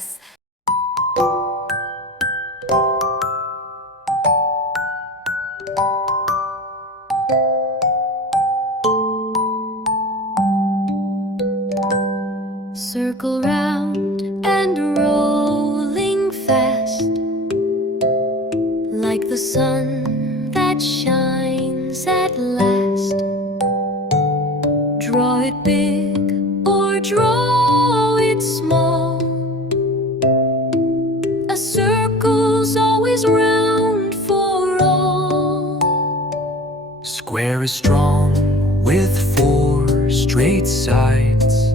toddlers. Circle round and rolling fast, like the sun that shines at last. Draw it big or draw it small, a circle's always round for all. Square is strong with 4 straight sides,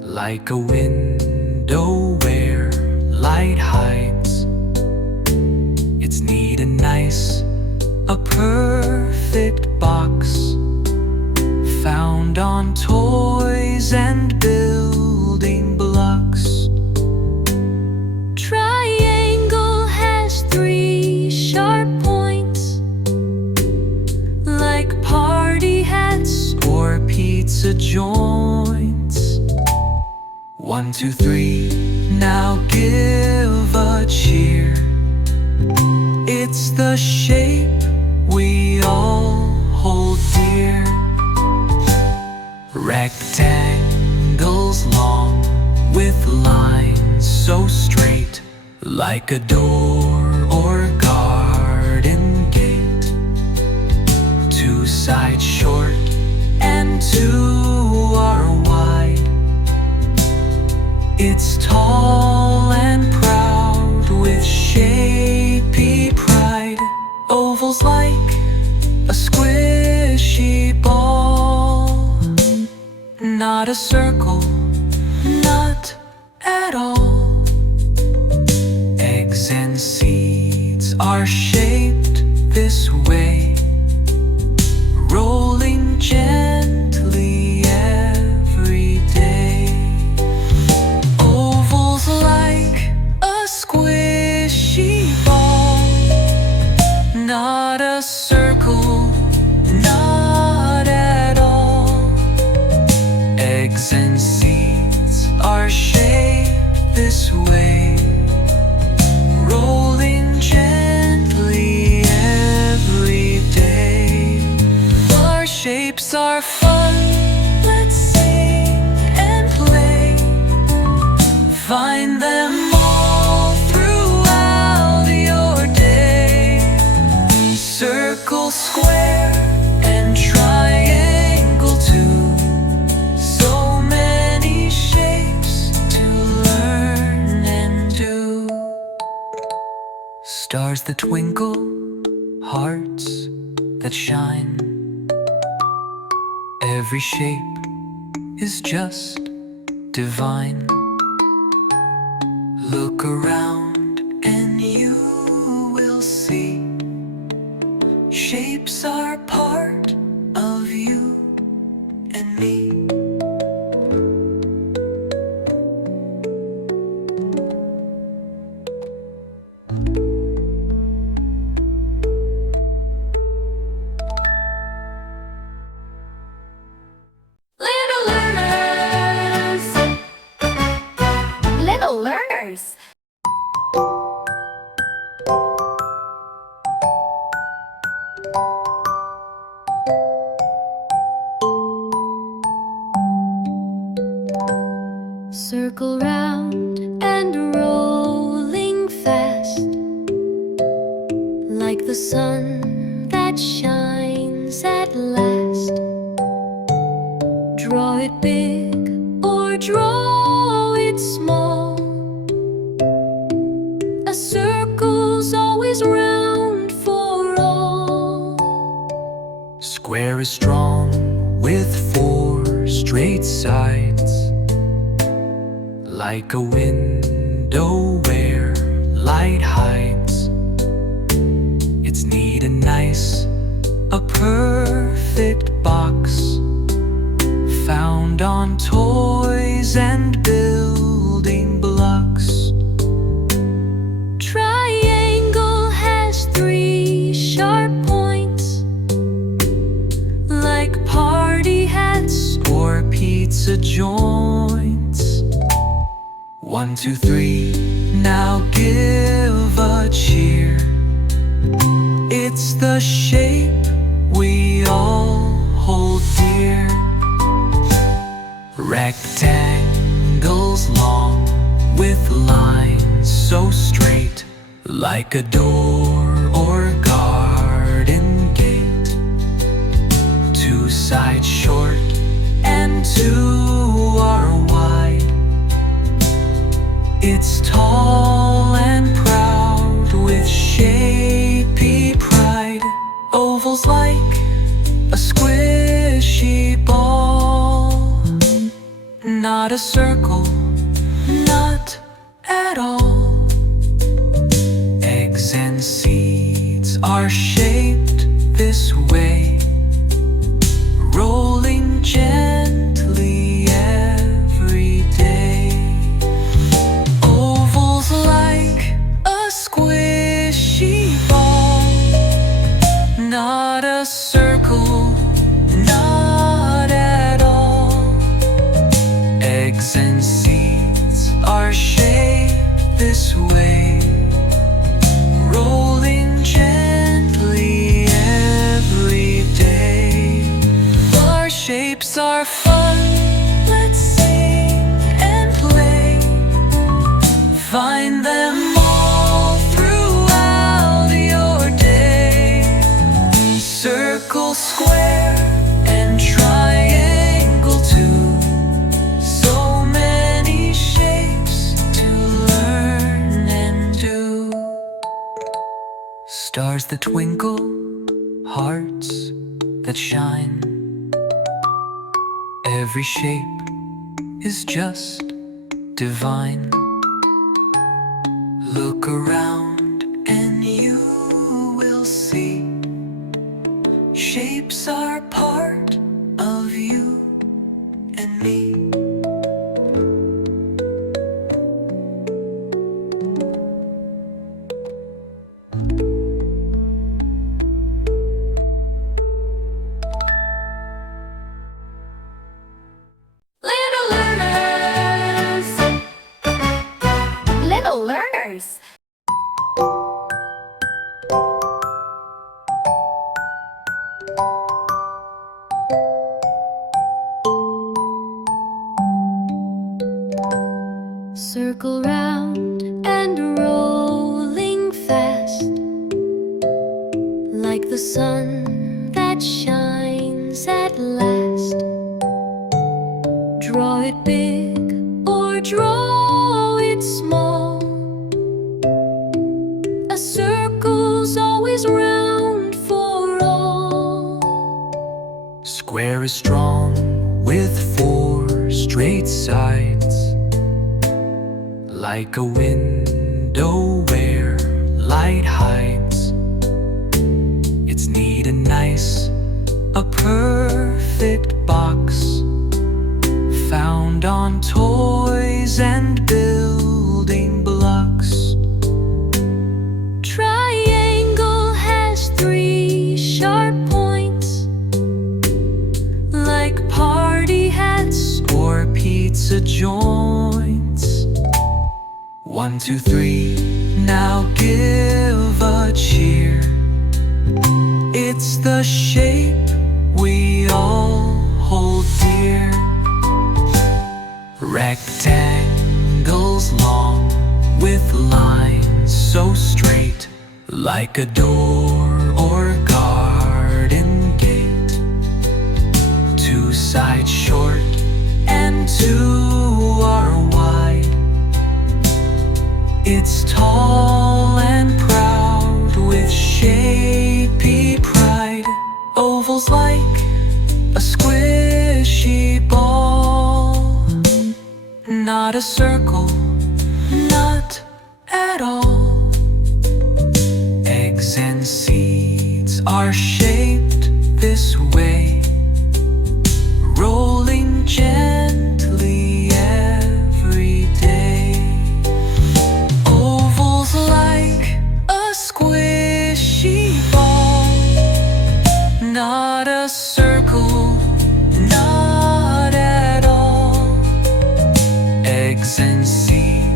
like a window where light hides. It's neat and nice, a perfect box, found on toys and building blocks. Triangle has 3 sharp points, like party hats Or pizza joints. 1, 2, 3, now give a cheer. It's the shape we all hold dear. Rectangles long with lines so straight, like a door or garden gate. 2 sides short and 2 are wide. It's tall and proud with shapy pride. Ovals like a squishy ball, not a circle, not at all. Eggs and seeds are shaped this way, rolling gently every day. Ovals like a squishy ball, not a circle, not at all. Eggs and seeds are shaped this way, rolling gently every day. Our shapes are fun, let's sing and play. Find them all throughout your day. Circle, square, and triangle too. So many shapes to learn and do. Stars that twinkle, hearts that shine. Every shape is just divine. Look around and you will see shapes are part of you and me. Little learners, little learners. Circle round and rolling fast, like the sun that shines at last. Draw it big or draw it small, a circle's always round for all. Square is strong with 4 straight sides, like a window where light hides. It's neat and nice, a perfect box, found on toys and building blocks. Triangle has 3 sharp points, like party hats Or pizza joints. 1, 2, 3, now give a cheer. It's the shape we all hold dear. Rectangles long with lines so straight, like a door or garden gate. 2 sides short and 2 are wide. It's tall and proud with shapy pride. Ovals like a squishy ball, not a circle, not at all. Eggs and seeds are shaped this way, rolling gently every day. Ovals like a squishy ball, not a circle, not at all. Eggs and seeds are shaped this way, rolling gently every day. Our shapes are fun, let's sing and play. Find them all throughout your day. Circle, square, and triangle too. So many shapes to learn and do. Stars that twinkle, hearts that shine. Every shape is just divine. Look around and you will see shapes are part of you and me. Little learners, little learners. Circle round and rolling fast, like the sun that shines at last. Draw it big or draw it small, a circle's always round for all. Square is strong with 4 straight sides, like a window where light hides. It's neat and nice, a perfect box, found on toys and building blocks. Triangle has 3 sharp points, like party hats Or pizza joints. 1, 2, 3, now give a cheer. It's the shape we all hold dear. Rectangles long with lines so straight, like a door or garden gate. 2 sides short and 2 are wide. It's tall and proud with shapy pride. Ovals like a squishy ball, not a circle, not at all. Eggs and seeds are shaped this way, rolling gently every day. Ovals like a squishy ball, not a circle, not at all. Eggs and seeds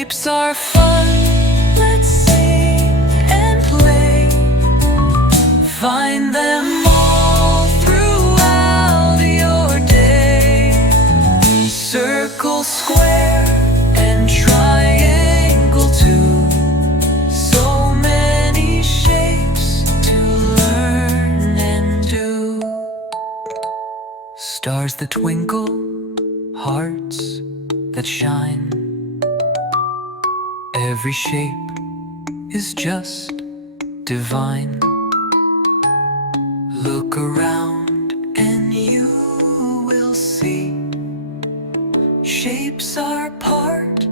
Shapes are fun, let's sing and play. Find them all throughout your day. Circle, square, and triangle too. So many shapes to learn and do. Stars that twinkle, hearts that shine. Every shape is just divine. Look around and you will see shapes are part